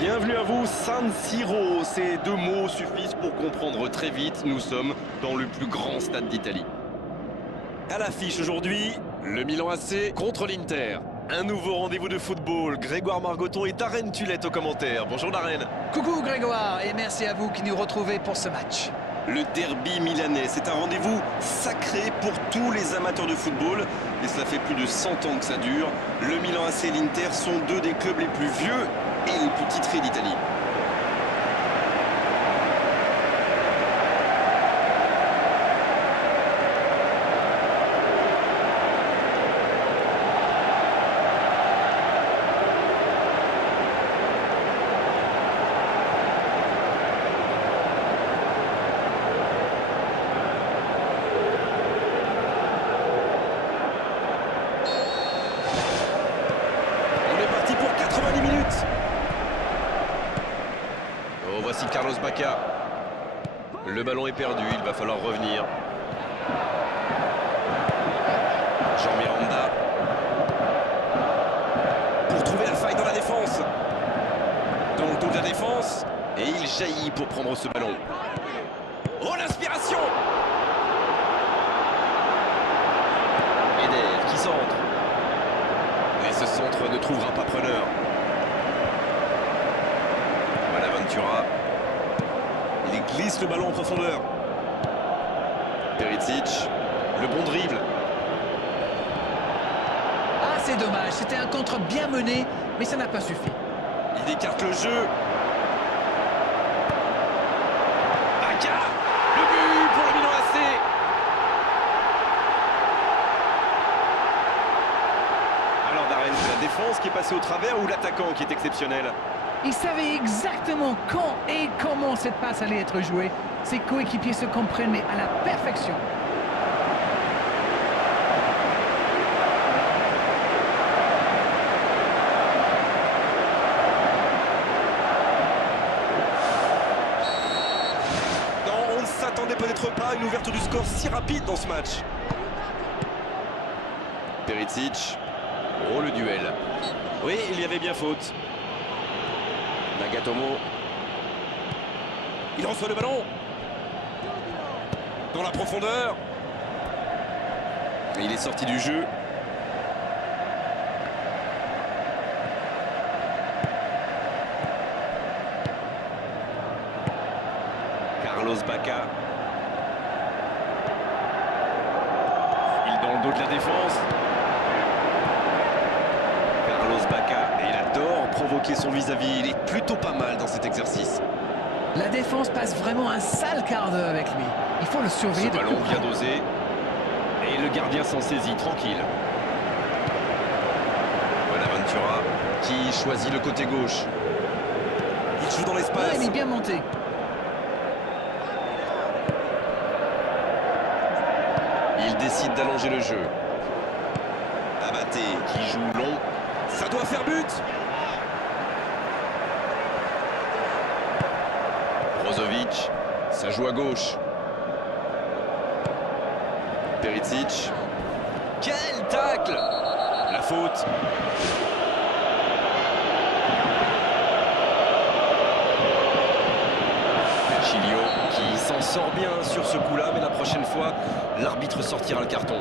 Bienvenue à vous, San Siro. Ces deux mots suffisent pour comprendre très vite, nous sommes dans le plus grand stade d'Italie. À l'affiche aujourd'hui, le Milan AC contre l'Inter. Un nouveau rendez-vous de football. Grégoire Margoton et Darren Tulette aux commentaires. Bonjour Darren. Coucou Grégoire et merci à vous qui nous retrouvez pour ce match. Le derby milanais, c'est un rendez-vous sacré pour tous les amateurs de football. Et cela fait plus de 100 ans que ça dure. Le Milan AC et l'Inter sont deux des clubs les plus vieux et les plus titrés d'Italie. Voici Carlos Bacca. Le ballon est perdu, il va falloir revenir. Jean Miranda. Pour trouver la faille dans la défense. Dans le dos de la défense. Et il jaillit pour prendre ce ballon. Oh, l'inspiration! Eder qui centre. Et ce centre ne trouvera pas preneur. Voilà Ventura. Il glisse le ballon en profondeur. Perisic, le bon dribble. Ah, c'est dommage, c'était un contre bien mené, mais ça n'a pas suffi. Il écarte le jeu. Bacca, le but pour le Milan AC. Alors Darren, c'est la défense qui est passée au travers ou l'attaquant qui est exceptionnel? Il savait exactement quand et comment cette passe allait être jouée. Ses coéquipiers se comprennent, mais à la perfection. Non, on ne s'attendait peut-être pas à une ouverture du score si rapide dans ce match. Perisic. Oh, le duel. Oui, il y avait bien faute. Nagatomo. Il reçoit le ballon. Dans la profondeur. Et il est sorti du jeu. Carlos Bacca. Il dans le dos de la défense. Carlos Bacca. Et il adore provoquer son vis-à-vis. Il est plutôt pas mal dans cet exercice. La défense passe vraiment un sale quart d'heure avec lui. Il faut le surveiller de Ce ballon tout bien près. dosé. Et le gardien s'en saisit, tranquille. Voilà Ventura qui choisit le côté gauche. Il joue dans Ah, l'espace. il est bien monté. Il décide d'allonger le jeu. Abaté qui joue long. Ça doit faire but. Brozovic, ça joue à gauche. Perisic. Quel tacle! La faute. Chilio qui s'en sort bien sur ce coup-là, mais la prochaine fois, l'arbitre sortira le carton.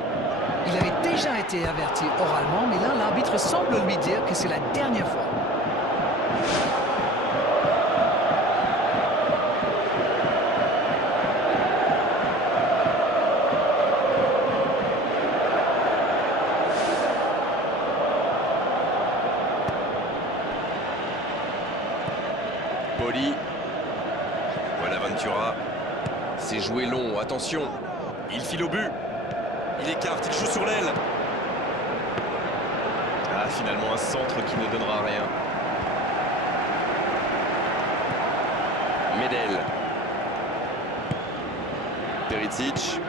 Il avait déjà été averti oralement, mais là, l'arbitre semble lui dire que c'est la dernière fois. Poli. Voilà Ventura. C'est joué long, attention. Il file au but. Il écarte, il joue sur l'aile. Ah, finalement un centre qui ne donnera rien. Medel. Perisic.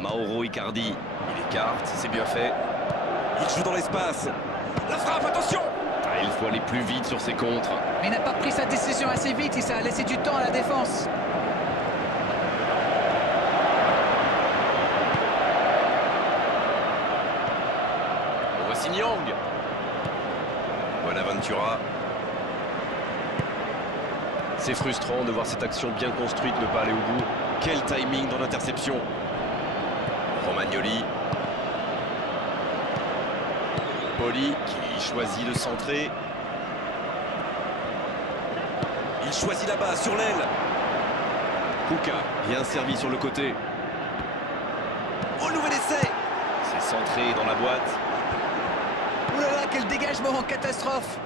Mauro Icardi. Il écarte, c'est bien fait. Il joue dans l'espace. La frappe, attention! Ah, il faut aller plus vite sur ses contres. Mais il n'a pas pris sa décision assez vite et ça a laissé du temps à la défense. Voici Nyang. Bonaventura. C'est frustrant de voir cette action bien construite ne pas aller au bout. Quel timing dans l'interception. Romagnoli. Poli qui choisit de centrer. Il choisit là-bas, sur l'aile. Kuka, bien servi sur le côté. Oh, nouvel essai. C'est centré dans la boîte. Ouh là là, quel dégagement en catastrophe!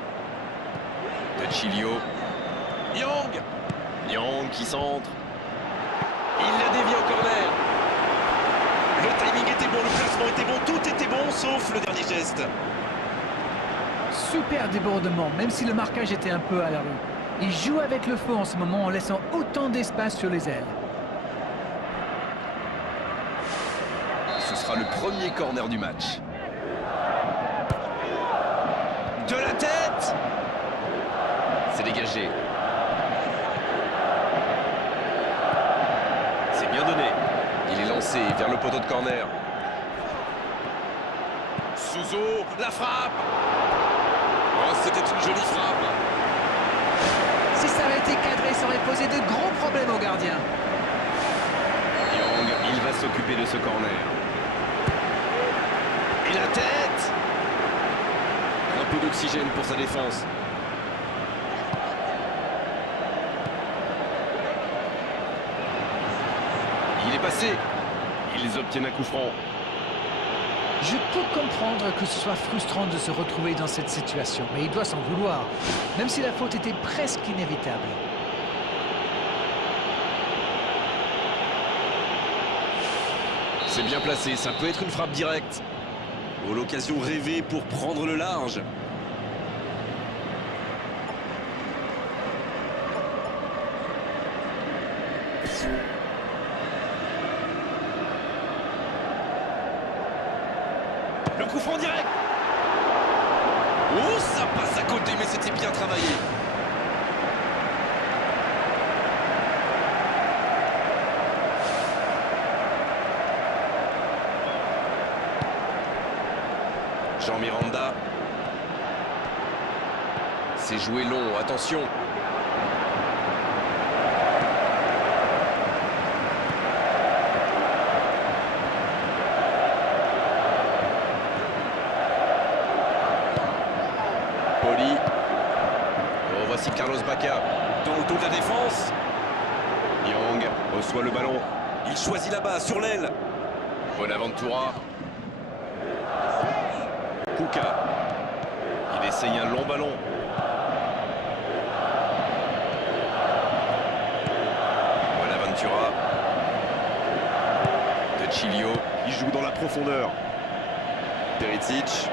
De Chilio. Nyang. Nyang qui centre. Il l'a dévié en corner. Le timing était bon, le placement était bon, tout était bon, sauf le dernier geste. Super débordement, même si le marquage était un peu à la rue. Il joue avec le feu en ce moment en laissant autant d'espace sur les ailes. Ce sera le premier corner du match. De la tête. C'est dégagé. C'est bien donné. Il est lancé vers le poteau de corner. Souzo, la frappe. Oh, c'était une jolie frappe. Si ça avait été cadré, ça aurait posé de gros problèmes au gardien. Nyang, il va s'occuper de ce corner. Et la tête. Un peu d'oxygène pour sa défense. Il est passé. Ils obtiennent un coup franc. Je peux comprendre que ce soit frustrant de se retrouver dans cette situation, mais il doit s'en vouloir, même si la faute était presque inévitable. C'est bien placé, ça peut être une frappe directe. Oh, l'occasion rêvée pour prendre le large. Le coup franc direct. Oh, ça passe à côté, mais c'était bien travaillé. Jean Miranda. C'est joué long, attention. Poli. Oh, voici Carlos Bacca. Dans le dos de la défense. Nyang reçoit le ballon. Il choisit là-bas, sur l'aile. Bonaventura. Kuka. Il essaye un long ballon. Bonaventura. De Chilio. Il joue dans la profondeur. Perisic.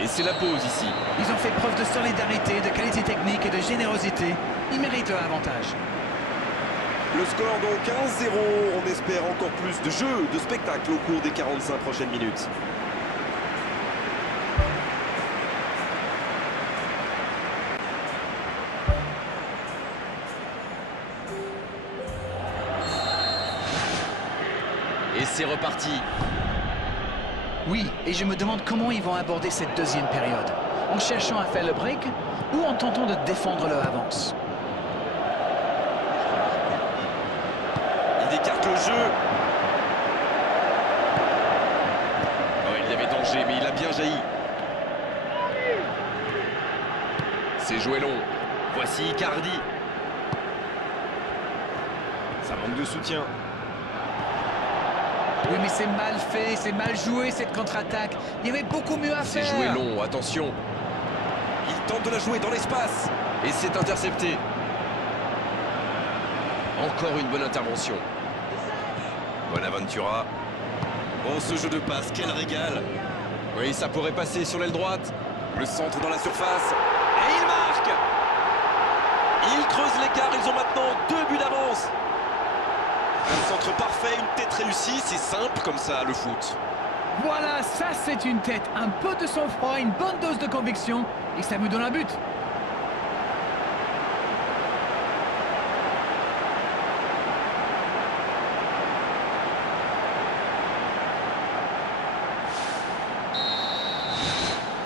Et c'est la pause ici. Ils ont fait preuve de solidarité, de qualité technique et de générosité. Ils méritent leur avantage. Le score donc 1-0. On espère encore plus de jeu, de spectacle au cours des 45 prochaines minutes. Et c'est reparti. Oui, et je me demande comment ils vont aborder cette deuxième période. En cherchant à faire le break ou en tentant de défendre leur avance. Il écarte le jeu. Oh, il y avait danger, mais il a bien jailli. C'est joué long. Voici Icardi. Ça manque de soutien. Oui, mais c'est mal fait, c'est mal joué cette contre-attaque. Il y avait beaucoup mieux à faire. C'est joué long, attention. Il tente de la jouer dans l'espace. Et c'est intercepté. Encore une bonne intervention. Bonaventura. Oh, ce jeu de passe, quel régal. Oui, ça pourrait passer sur l'aile droite. Le centre dans la surface. Et il marque. Ils creusent l'écart, ils ont maintenant 2 buts d'avance. Un centre parfait, une tête réussie, c'est simple comme ça le foot. Voilà, ça c'est une tête. Un peu de sang-froid, une bonne dose de conviction. Et ça vous donne un but.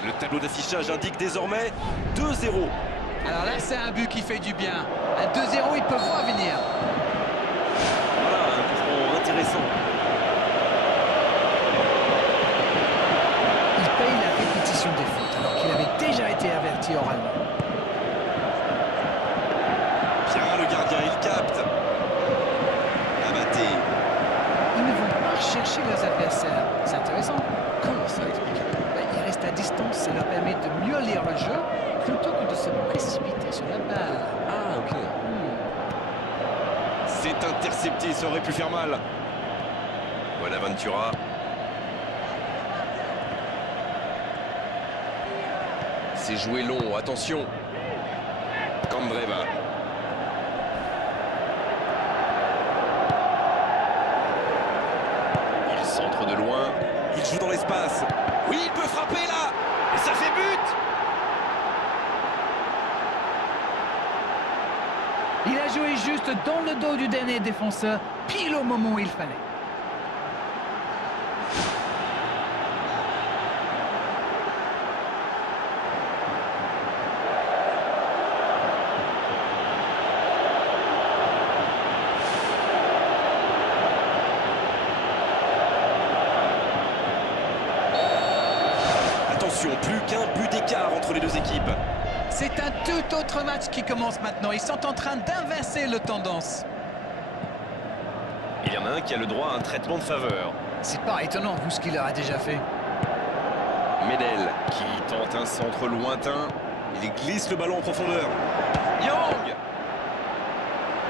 Le tableau d'affichage indique désormais 2-0. Alors là, c'est un but qui fait du bien. À 2-0, ils peuvent voir venir. Voilà, un coup franc intéressant. Il paye la répétition des fautes, alors qu'il avait déjà été averti oralement. Bien, le gardien, il capte. Abatté. Ils ne vont pas chercher leurs adversaires. C'est intéressant. Comment ça explique? Ils restent à distance, ça leur permet de mieux lire le jeu plutôt que de se précipiter sur la balle. Ah, ok. C'est intercepté, ça aurait pu faire mal. Bonaventura. C'est joué long, attention. Candreva. Il centre de loin. Il joue dans l'espace. Oui, il peut frapper là. Et ça fait but. Il a joué juste dans le dos du dernier défenseur, pile au moment où il fallait. Attention, plus qu'un but d'écart entre les deux équipes. C'est un tout autre match qui commence maintenant. Ils sont en train d'inverser le tendance. Il y en a un qui a le droit à un traitement de faveur. C'est pas étonnant, vu ce qu'il leur a déjà fait. Medel qui tente un centre lointain. Il glisse le ballon en profondeur. Yang.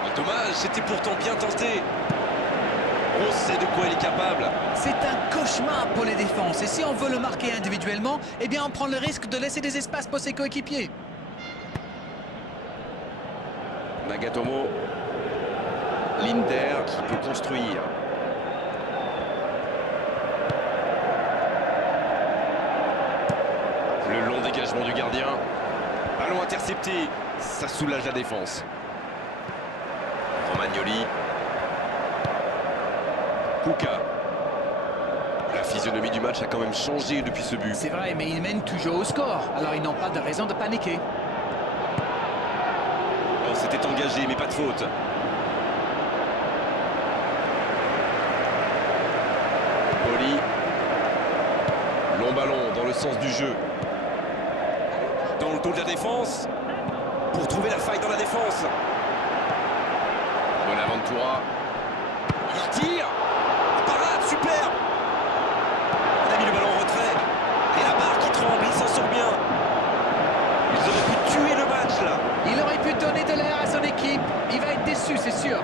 Oh, dommage, c'était pourtant bien tenté. On sait de quoi il est capable. C'est un cauchemar pour les défenses. Et si on veut le marquer individuellement, eh bien on prend le risque de laisser des espaces pour ses coéquipiers. Nagatomo. Linder qui peut construire. Le long dégagement du gardien. Ballon intercepté. Ça soulage la défense. Romagnoli. Kuka. La physionomie du match a quand même changé depuis ce but. C'est vrai, mais ils mènent toujours au score. Alors ils n'ont pas de raison de paniquer. Oh, c'était engagé, mais pas de faute. Poli. Long ballon dans le sens du jeu. Dans le dos de la défense. Pour trouver la faille dans la défense. Bonaventura. Il tire. Parade, superbe. Il a mis le ballon en retrait. Et la barre qui tremble, il s'en sort bien. Ils auraient pu tuer le match là. Il aurait pu donner de l'air à son équipe. Il va être déçu, c'est sûr.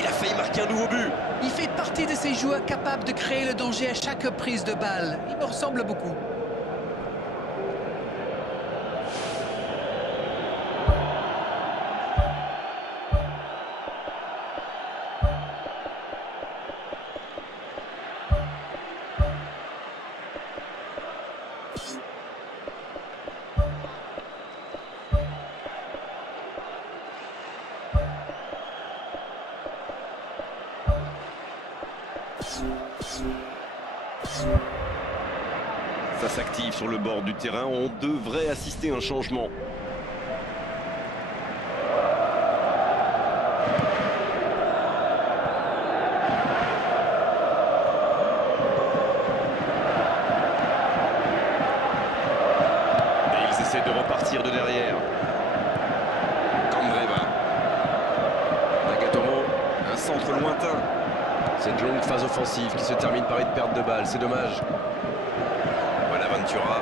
Il a failli marquer un nouveau but. Il fait partie de ces joueurs capables de créer le danger à chaque prise de balle. Il me ressemble beaucoup. Ça s'active sur le bord du terrain. On devrait assister à un changement. Et ils essaient de repartir de derrière. Candreva. Nagatomo. Un centre lointain. Cette longue phase offensive qui se termine par une perte de balle. C'est dommage. Bonaventura.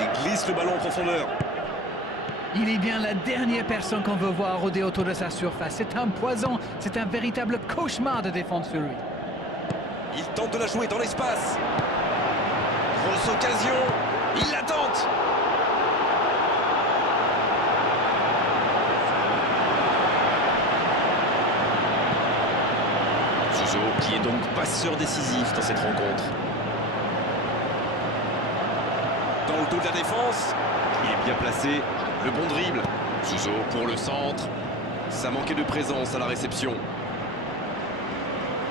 Il glisse le ballon en profondeur. Il est bien la dernière personne qu'on veut voir rôder autour de sa surface. C'est un poison, c'est un véritable cauchemar de défendre sur lui. Il tente de la jouer dans l'espace. Grosse occasion, il la tente. Suso qui est donc passeur décisif dans cette rencontre. Dans le dos de la défense, qui est bien placé, le bon dribble. Suso pour le centre. Ça manquait de présence à la réception.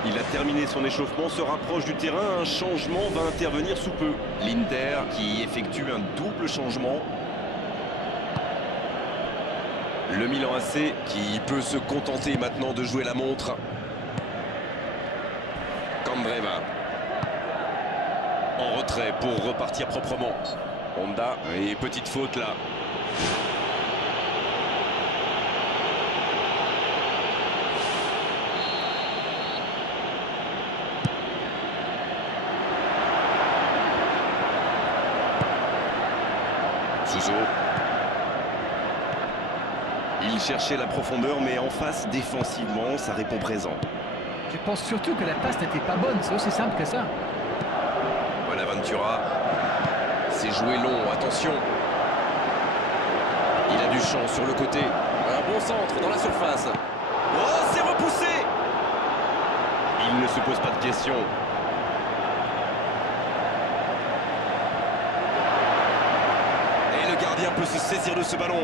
Il a terminé son échauffement, se rapproche du terrain. Un changement va intervenir sous peu. L'Inter qui effectue un double changement. Le Milan AC qui peut se contenter maintenant de jouer la montre. Candreva. En retrait pour repartir proprement. Honda et petite faute là. Suso. Il cherchait la profondeur, mais en face, défensivement, ça répond présent. Je pense surtout que la passe n'était pas bonne, c'est aussi simple que ça. Bonaventura. C'est joué long, attention. Il a du champ sur le côté. Un bon centre dans la surface. Oh, c'est repoussé. Il ne se pose pas de questions. Et le gardien peut se saisir de ce ballon.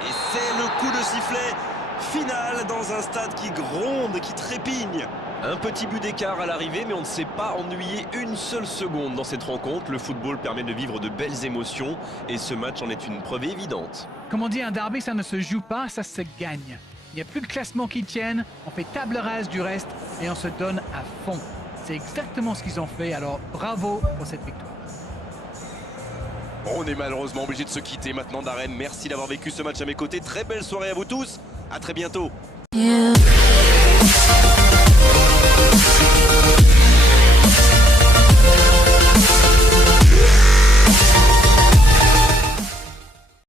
Et c'est le coup de sifflet final dans un stade qui gronde, qui trépigne. Un petit but d'écart à l'arrivée, mais on ne s'est pas ennuyé une seule seconde dans cette rencontre. Le football permet de vivre de belles émotions et ce match en est une preuve évidente. Comme on dit, un derby, ça ne se joue pas, ça se gagne. Il n'y a plus de classement qui tienne, on fait table rase du reste et on se donne à fond. C'est exactement ce qu'ils ont fait, alors bravo pour cette victoire. On est malheureusement obligé de se quitter maintenant d'Arène. Merci d'avoir vécu ce match à mes côtés. Très belle soirée à vous tous. À très bientôt. Yeah.